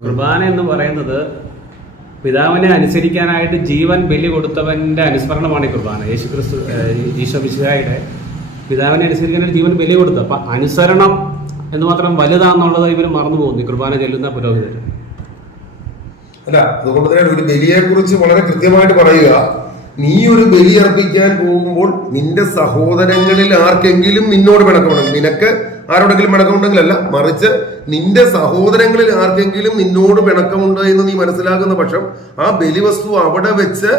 കുർബാന എന്ന് പറയുന്നത് പിതാവിനെ അനുസരിക്കാനായിട്ട് ജീവൻ ബലി കൊടുത്തവന്റെ അനുസ്മരണമാണ് ഈ കുർബാന. യേശു ക്രിസ്തു ഈശോ മിശിഹായുടെ പിതാവിനെ അനുസരിക്കാനായിട്ട് ജീവൻ ബലി കൊടുത്തു അപ്പൊ അനുസരണം എന്ന് മാത്രം വലുതാന്നുള്ളത് ഇവർ മറന്നു പോകുന്നു കുർബാന ചെല്ലുന്ന പുരോഹിതർ. അല്ല അതുകൊണ്ട് തന്നെ ഒരു ബലിയെ കുറിച്ച് വളരെ കൃത്യമായിട്ട് പറയുക. നീ ഒരു ബലി അർപ്പിക്കാൻ പോകുമ്പോൾ നിന്റെ സഹോദരങ്ങളിൽ ആർക്കെങ്കിലും നിന്നോട് പിണക്കമുണ്ടെങ്കിൽ നിനക്ക് ആരോടെങ്കിലും പിണക്കമുണ്ടെങ്കിലല്ല മറിച്ച് നിന്റെ സഹോദരങ്ങളിൽ ആർക്കെങ്കിലും നിന്നോട് പിണക്കമുണ്ട് എന്ന് നീ മനസ്സിലാക്കുന്ന പക്ഷം ആ ബലിവസ്തു അവിടെ വെച്ച്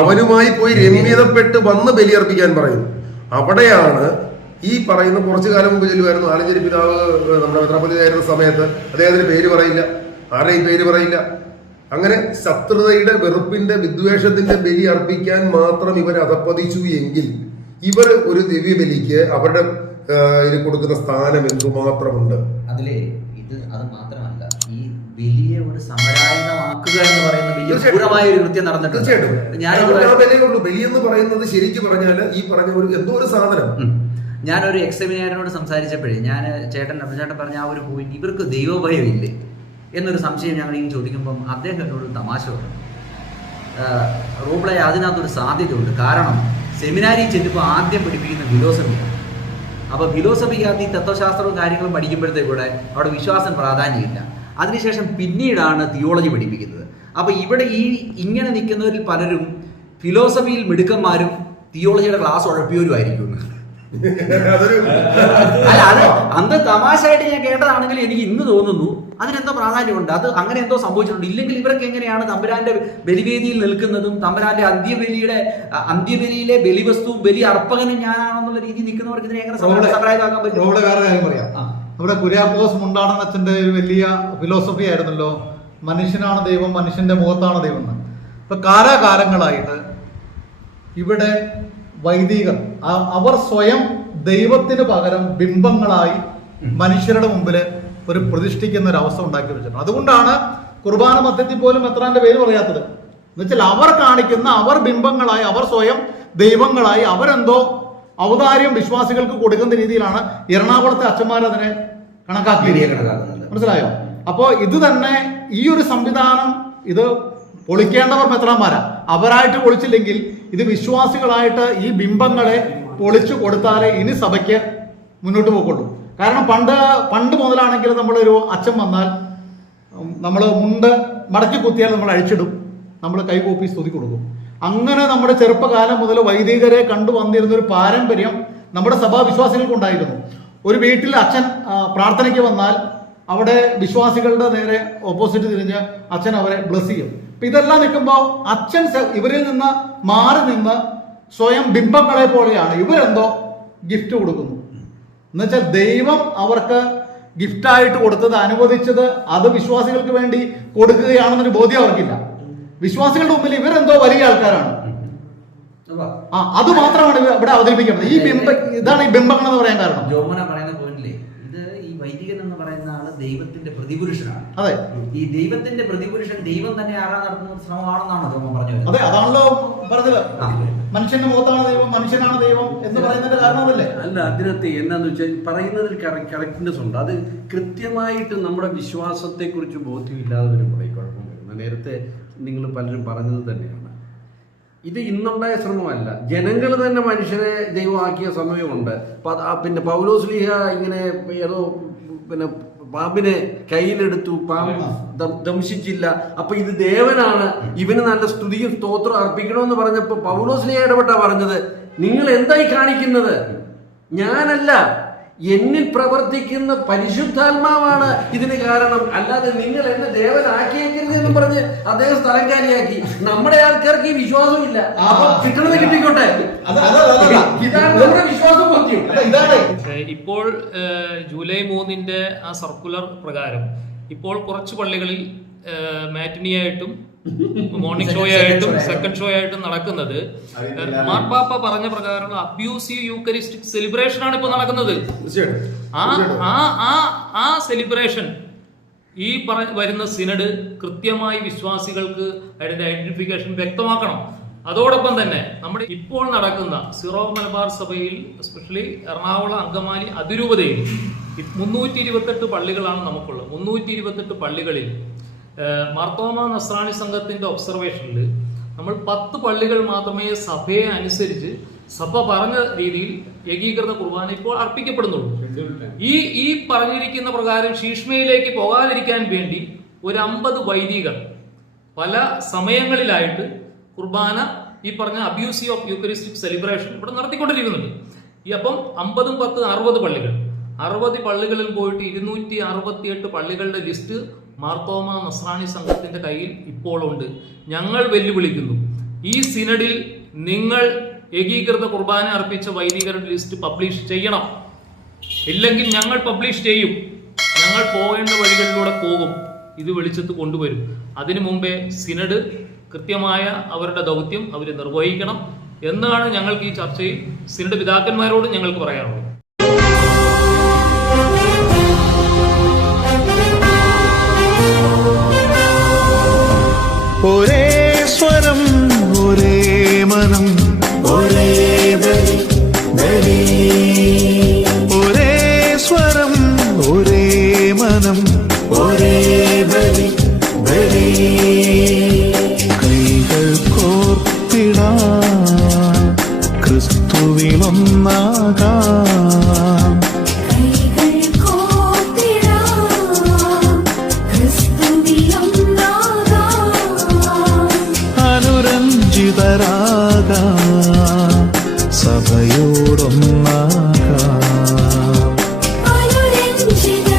അവനുമായി പോയി രമ്യതപ്പെട്ട് വന്ന് ബലിയർപ്പിക്കാൻ പറയുന്നു. അവിടെയാണ് ഈ പറയുന്ന കുറച്ചു കാലം മുമ്പ് ചെല്ലുമായിരുന്നു. ആലഞ്ചേരി പിതാവ് നമ്മുടെ മെത്രാപതിയായിരുന്ന സമയത്ത് അദ്ദേഹത്തിന് പേര് പറയില്ല. ആരുടെയും പേര് പറയില്ല? അങ്ങനെ ശത്രുതയുടെ വെറുപ്പിന്റെ വിദ്വേഷത്തിന്റെ ബലി അർപ്പിക്കാൻ മാത്രം ഇവർ അധപ്പതിച്ചു എങ്കിൽ ഇവർ ഒരു ദിവ്യബലിക്ക് അവരുടെ ആ, ഇതിൽ കൊടുക്കുന്ന സ്ഥാനം എന്തുമാത്രമുണ്ട്? അതിലേ ഇത് അത് മാത്രമല്ല ഈ വലിയ ഒരു സമരായുധമാക്കുക എന്ന് പറയുന്ന വലിയ. ക്രൂരമായ ഒരു കൃത്യം നടന്നിട്ടുണ്ട്. തീർച്ചയായിട്ടും. ബലി എന്ന് പറയുന്നത് ശരിക്കും പറഞ്ഞാൽ ഈ പറഞ്ഞ ഒരു എന്തോ ഒരു സാധനം. ഞാനൊരു എക്സമിനേറ്ററിനോട് സംസാരിച്ചപ്പോഴേ ഞാൻ ചേട്ടൻ ചേട്ടൻ പറഞ്ഞ ആ ഒരു പോയിന്റ് ഇവർക്ക് ദൈവഭയം ഇല്ലേ എന്നൊരു സംശയം ഞങ്ങൾ ഈ ചോദിക്കുമ്പം അദ്ദേഹം എന്നോട് തമാശ പറഞ്ഞു. റൂബ്ലെ അതിനകത്തൊരു സാധ്യതയുണ്ട്. കാരണം സെമിനാരിൽ ചെല്ലുമ്പോൾ ആദ്യം പഠിപ്പിക്കുന്ന ഫിലോസഫിയാണ് അപ്പോൾ ഫിലോസഫിക്കകത്ത് ഈ തത്വശാസ്ത്രവും കാര്യങ്ങളും പഠിക്കുമ്പോഴത്തേക്കൂടെ അവിടെ വിശ്വാസം പ്രാധാന്യമില്ല. അതിനുശേഷം പിന്നീടാണ് തിയോളജി പഠിപ്പിക്കുന്നത്. അപ്പോൾ ഇവിടെ ഈ ഇങ്ങനെ നിൽക്കുന്നവരിൽ പലരും ഫിലോസഫിയിൽ മിടുക്കന്മാരും തിയോളജിയുടെ ക്ലാസ് ഉഴപ്പിയവരും ആയിരിക്കും അല്ല അത് അന്ന് തമാശയായിട്ട് ഞാൻ കേട്ടതാണെങ്കിൽ എനിക്ക് ഇന്ന് തോന്നുന്നു അതിനെന്തോ പ്രാധാന്യമുണ്ട്. അത് അങ്ങനെ എന്തോ സംഭവിച്ചിട്ടുണ്ട്. ഇല്ലെങ്കിൽ ഇവരൊക്കെ എങ്ങനെയാണ് തമ്പുരാന്റെ ബലിവേദിയിൽ നിൽക്കുന്നതും തമ്പുരാന്റെ അന്ത്യബലിയുടെ അന്ത്യബലിയിലെ ബലിവസ്തുവും ബലി അർപ്പകനും ഞാനാണെന്നുള്ള രീതി നിൽക്കുന്നവർക്ക് ഇതിനെ എങ്ങനെ പറ്റും? റോബിടെ വേറെ കാര്യം പറയാം. കുര്യാക്കോസ് അച്ഛന്റെ ഒരു വലിയ ഫിലോസഫി ആയിരുന്നല്ലോ. മനുഷ്യനാണ് ദൈവം മനുഷ്യന്റെ മുഖത്താണ് ദൈവം എന്ന്. ഇപ്പൊ കാലാകാലങ്ങളായിട്ട് ഇവിടെ വൈദികർ അവർ സ്വയം ദൈവത്തിന് പകരം ബിംബങ്ങളായി മനുഷ്യരുടെ മുമ്പിൽ ഒരു പ്രതിഷ്ഠിക്കുന്ന ഒരു അവസ്ഥ ഉണ്ടാക്കി വെച്ചിട്ടുണ്ട്. അതുകൊണ്ടാണ് കുർബാന മധ്യത്തിൽ പോലും എത്രാന്റെ പേര് പറയാത്തത് എന്നുവെച്ചാൽ അവർ കാണിക്കുന്ന അവർ ബിംബങ്ങളായി അവർ സ്വയം ദൈവങ്ങളായി അവരെന്തോ ഔദാര്യം വിശ്വാസികൾക്ക് കൊടുക്കുന്ന രീതിയിലാണ് എറണാകുളത്തെ അച്ഛന്മാർ അതിനെ കണക്കാക്കിയിരിക്കുന്നത്. മനസ്സിലായോ? അപ്പോ ഇത് തന്നെ ഈ ഒരു സംവിധാനം ഇത് പൊളിക്കേണ്ടവർ മെത്രാന്മാരാ. അവരായിട്ട് പൊളിച്ചില്ലെങ്കിൽ ഇത് വിശ്വാസികളായിട്ട് ഈ ബിംബങ്ങളെ പൊളിച്ചു കൊടുത്താലേ ഇനി സഭയ്ക്ക് മുന്നോട്ട് പോക്കുള്ളൂ. കാരണം പണ്ട് പണ്ട് മുതലാണെങ്കിൽ നമ്മളൊരു അച്ഛൻ വന്നാൽ നമ്മൾ മുണ്ട് മടക്കി കുത്തിയാൽ നമ്മൾ അഴിച്ചിടും. നമ്മൾ കൈകൂപ്പി സ്തുതി കൊടുക്കും. അങ്ങനെ നമ്മുടെ ചെറുപ്പകാലം മുതൽ വൈദികരെ കണ്ടു വന്നിരുന്ന ഒരു പാരമ്പര്യം നമ്മുടെ സഭാവിശ്വാസികൾക്കുണ്ടായിരുന്നു. ഒരു വീട്ടിൽ അച്ഛൻ പ്രാർത്ഥനയ്ക്ക് വന്നാൽ അവിടെ വിശ്വാസികളുടെ നേരെ ഓപ്പോസിറ്റ് തിരിഞ്ഞ് അച്ഛൻ അവരെ ബ്ലസ് ചെയ്യും. അപ്പൊ ഇതെല്ലാം നിൽക്കുമ്പോൾ അച്ഛൻ ഇവരിൽ നിന്ന് മാറി നിന്ന് സ്വയം ബിംബങ്ങളെ പോലെയാണ്. ഇവരെന്തോ ഗിഫ്റ്റ് കൊടുക്കുന്നു. എന്നുവെച്ചാൽ ദൈവം അവർക്ക് ഗിഫ്റ്റായിട്ട് കൊടുത്തത് അനുവദിച്ചത് അത് വിശ്വാസികൾക്ക് വേണ്ടി കൊടുക്കുകയാണെന്നൊരു ബോധ്യം അവർക്കില്ല. വിശ്വാസികളുടെ മുമ്പിൽ ഇവരെന്തോ വലിയ ആൾക്കാരാണ്. ആ അത് മാത്രമാണ് ഇവ- ഇവിടെ അവതരിപ്പിക്കുന്നത് ഈ ബിംബ ഇതാണ് ഈ ബിംബങ്ങൾ എന്ന് പറയാൻ കാരണം. ജോമന പറയുന്ന പോയിന്റില്ലേ ഇത് ഈ വൈദികൻ എന്ന് പറയുന്ന ആൾ ദൈവത്തിന്റെ പ്രതിപുരുഷനാണ്. അതെ. ഈ ദൈവത്തിന്റെ പ്രതിപുരുഷൻ ദൈവം തന്നെ ആരാ നടത്തുന്ന ശ്രമമാണെന്നാണ് ജോമൻ പറഞ്ഞു വരുന്നത്. അതെ അതാണ് പറഞ്ഞത്. മനുഷ്യന്റെ മുഖത്താണ് ദൈവം മനുഷ്യനാണ് ദൈവം എന്ന് പറയുന്നതിന്റെ കാരണം അതല്ലേ? അല്ല അതിനകത്ത് എന്നാന്ന് വെച്ചാൽ പറയുന്നതിൽ കറക്റ്റ്നെസ് ഉണ്ട്. അത് കൃത്യമായിട്ട് നമ്മുടെ വിശ്വാസത്തെ കുറിച്ച് ബോധ്യമില്ലാതെ വരുമ്പോൾ ഈ കുഴപ്പം വരുന്നത് നേരത്തെ നിങ്ങൾ പലരും പറഞ്ഞത് തന്നെയാണ്. ഇത് ഇന്നുണ്ടായ ശ്രമമല്ല. ജനങ്ങൾ തന്നെ മനുഷ്യനെ ദൈവമാക്കിയ സമയമുണ്ട്. പിന്നെ പൗലോസ് ലീഹ പൗലോസ്ലിഹ ഇങ്ങനെ ഏതോ പിന്നെ പാമ്പിനെ കയ്യിലെടുത്തു പാമ്പ് ദംശിച്ചില്ല. അപ്പൊ ഇത് ദേവനാണ്. ഇവന് നല്ല സ്തുതിയും സ്തോത്രം അർപ്പിക്കണമെന്ന് പറഞ്ഞപ്പോ പൗലോസിനെ ഇടപെട്ടാ പറഞ്ഞത്. നിങ്ങൾ എന്തായി കാണിക്കുന്നത്? ഞാനല്ല. എന്നിൽ പ്രവർത്തിക്കുന്ന പരിശുദ്ധാത്മാവാണ് ഇതിന് കാരണം. അല്ലാതെ നിങ്ങൾ എന്നെ ദേവനാക്കിയേക്കരുത് എന്ന് പറഞ്ഞ് അദ്ദേഹം സ്ഥലം കാലിയാക്കി. നമ്മുടെ ആൾക്കാർക്ക് ഈ വിശ്വാസമില്ല അപ്പൊ കിട്ടണത് കിട്ടിക്കോട്ടെ? അത് അത് അതല്ല. ഇതാണ് നമ്മുടെ വിശ്വാസം ബോധ്യം ഇപ്പോൾ ജൂലൈ മൂന്നിന്റെ ആ സർക്കുലർ പ്രകാരം ഇപ്പോൾ കുറച്ച് പള്ളികളിൽ മാറ്റിനി ആയിട്ടും മോർണിംഗ് ഷോ ആയിട്ടും സെക്കൻഡ് ഷോ ആയിട്ടും നടക്കുന്നത്. മാർപ്പാപ്പ പറഞ്ഞ പ്രകാരമുള്ള അബ്യൂസീവ് യൂക്കരിസ്റ്റിക് സെലിബ്രേഷൻ ആണ് ഇപ്പൊ നടക്കുന്നത്. ആ ആ ആ ആ സെലിബ്രേഷൻ ഈ പറ വരുന്ന സിനഡ് കൃത്യമായി വിശ്വാസികൾക്ക് അതിന്റെ ഐഡന്റിഫിക്കേഷൻ വ്യക്തമാക്കണം. അതോടൊപ്പം തന്നെ നമ്മുടെ ഇപ്പോൾ നടക്കുന്ന സിറോ മലബാർ സഭയിൽ എസ്പെഷ്യലി എറണാകുളം അങ്കമാലി അതിരൂപതയിൽ മുന്നൂറ്റി ഇരുപത്തെട്ട് പള്ളികളാണ് നമുക്കുള്ളത്. മുന്നൂറ്റി ഇരുപത്തെട്ട് പള്ളികളിൽ മാർത്തോമ നസ്രാണി സംഘത്തിന്റെ ഒബ്സർവേഷനിൽ നമ്മൾ പത്ത് പള്ളികൾ മാത്രമേ സഭയെ അനുസരിച്ച് സഭ പറഞ്ഞ രീതിയിൽ ഏകീകൃത കുർബാന ഇപ്പോൾ അർപ്പിക്കപ്പെടുന്നുള്ളൂ. ഈ ഈ പറഞ്ഞിരിക്കുന്ന പ്രകാരം ശീഷ്മയിലേക്ക് പോകാതിരിക്കാൻ വേണ്ടി ഒരു അമ്പത് വൈദികർ പല സമയങ്ങളിലായിട്ട് കുർബാന ഈ പറഞ്ഞ അബ്യൂസി ഓഫ് യൂക്കരിസ്റ്റിക് സെലിബ്രേഷൻ ഇവിടെ നടത്തിക്കൊണ്ടിരിക്കുന്നുണ്ട്. ഈ അപ്പം അമ്പതും പത്ത് അറുപത് പള്ളികൾ. അറുപത് പള്ളികളിൽ പോയിട്ട് ഇരുന്നൂറ്റി അറുപത്തിയെട്ട് പള്ളികളുടെ ലിസ്റ്റ് മാർത്തോമ നസ്രാണി സംഘത്തിന്റെ കയ്യിൽ ഇപ്പോഴുണ്ട് ഞങ്ങൾ വെല്ലുവിളിക്കുന്നു. ഈ സിനഡിൽ നിങ്ങൾ ഏകീകൃത കുർബാന അർപ്പിച്ച വൈദികരുടെ ലിസ്റ്റ് പബ്ലിഷ് ചെയ്യണം. ഇല്ലെങ്കിൽ ഞങ്ങൾ പബ്ലിഷ് ചെയ്യും. ഞങ്ങൾ പോകേണ്ട വഴികളിലൂടെ പോകും. ഇത് വെളിച്ചത്ത് കൊണ്ടുവരും. അതിനു മുമ്പേ സിനഡ് കൃത്യമായ അവരുടെ ദൗത്യം അവർ നിർവഹിക്കണം എന്നാണ് ഞങ്ങൾക്ക് ഈ ചർച്ചയിൽ സിനഡ് പിതാക്കന്മാരോട് ഞങ്ങൾക്ക് പറയാനുള്ളത്. ഒരേ സ്വരം ഒരേ മനം ഒരേ Gucci.